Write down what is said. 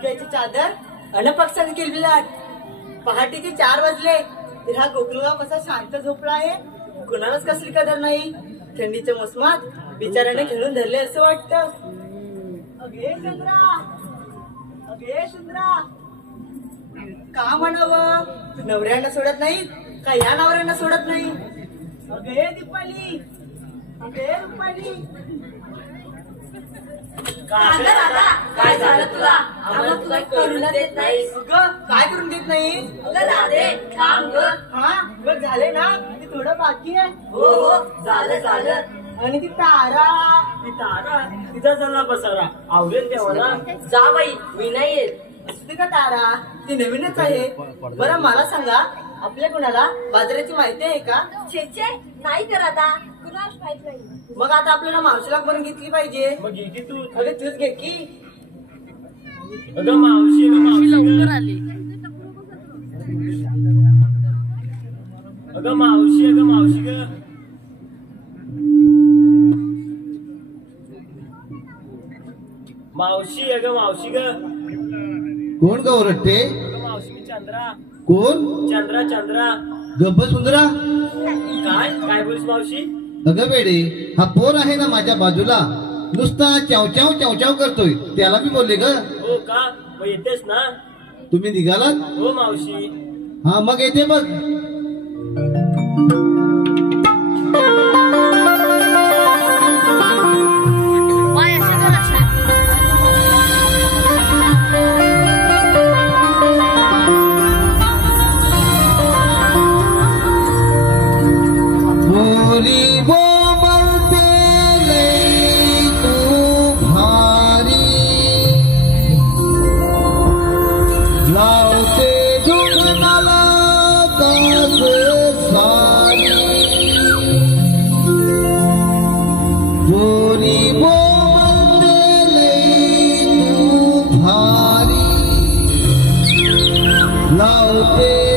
डोक्याची चादर अन पक्षाने किलबिलाट. पहाटेचे 4 वाजले तर हा गोकुळगाव कसा शांत झोपला आहे. कुणालाच कसली कदर नाही. थंडीच्या मोसमात बिचाऱ्याने खेळून धरले असं वाटतं. अगे चंद्रा, अगे चंद्रा, का म्हणावं. नवऱ्यांना सोडत नाही का या नवऱ्यांना सोडत नाही. अगे दीपाली, अगे रुपाली. काय झालं तुला. आम्हाला तुला करून देत नाही. अगं काय करून देत नाही. अगं राधे थांब ग. हा बघ झाले ना. ते थोडं बाकी आहे. हो झालं. आणि ती तारा तिचा झाला बसारा आवडेल तेव्हा. जा बाई मी नाही येत. असते का तारा. ती नवीनच आहे. बरं मला सांगा आपल्या कुणाला बाजाराची माहिती आहे का. छे नाही कर आता कुणाच माहित नाही. मग आता आपल्याला मावशीला पण घेतली पाहिजे. मग घे की तू. अरे तूच घे की. अगं मावशी लवकर आली. अगं मावशी ग. मावशी ग. कोण ग ओरडते. मावशी मी चंद्रा. कोण. चंद्रा. गब्ब सुंदरा. काय बोलस मावशी. अगं बेडे हा पोर आहे ना माझ्या बाजूला नुसता चाव करतोय. त्याला मी बोलले ग. हो का मग येतेस ना. तुम्ही निघालात. हो मावशी. हा मग येते बघ. Laute